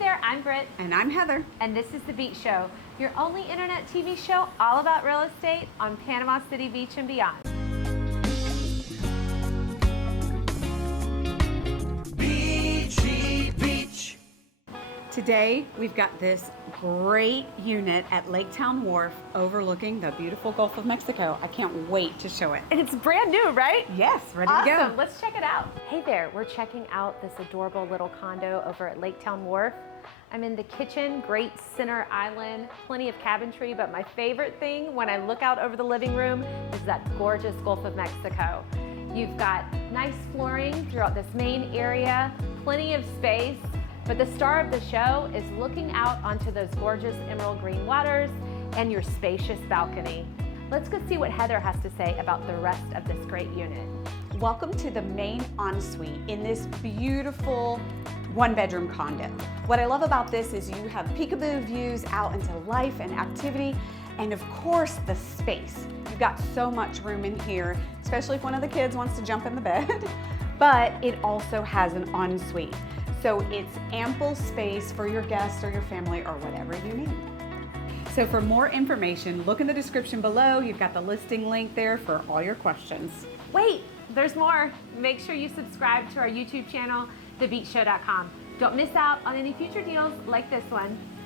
there, I'm Britt. And I'm Heather. And this is The Beach Show, your only internet TV show all about real estate on Panama City Beach and beyond. Beachy Beach. Today, we've got this great unit at Laketown Warf overlooking the beautiful Gulf of Mexico. I can't wait to show it. And it's brand new, right? Yes, ready to go. Awesome, let's check it out. Hey there, we're checking out this adorable little condo over at Laketown Warf. I'm in the kitchen, great center island, plenty of cabinetry, but my favorite thing when I look out over the living room is that gorgeous Gulf of Mexico. You've got nice flooring throughout this main area, plenty of space, but the star of the show is looking out onto those gorgeous emerald green waters and your spacious balcony. Let's go see what Heather has to say about the rest of this great unit. Welcome to the main ensuite in this beautiful one-bedroom condo. What I love about this is you have peekaboo views out into life and activity, and of course the space. You've got so much room in here, especially if one of the kids wants to jump in the bed, but it also has an ensuite. So it's ample space for your guests or your family or whatever you need. So for more information, look in the description below. You've got the listing link there for all your questions. Wait, there's more. Make sure you subscribe to our YouTube channel, thebeachshow.com. Don't miss out on any future deals like this one.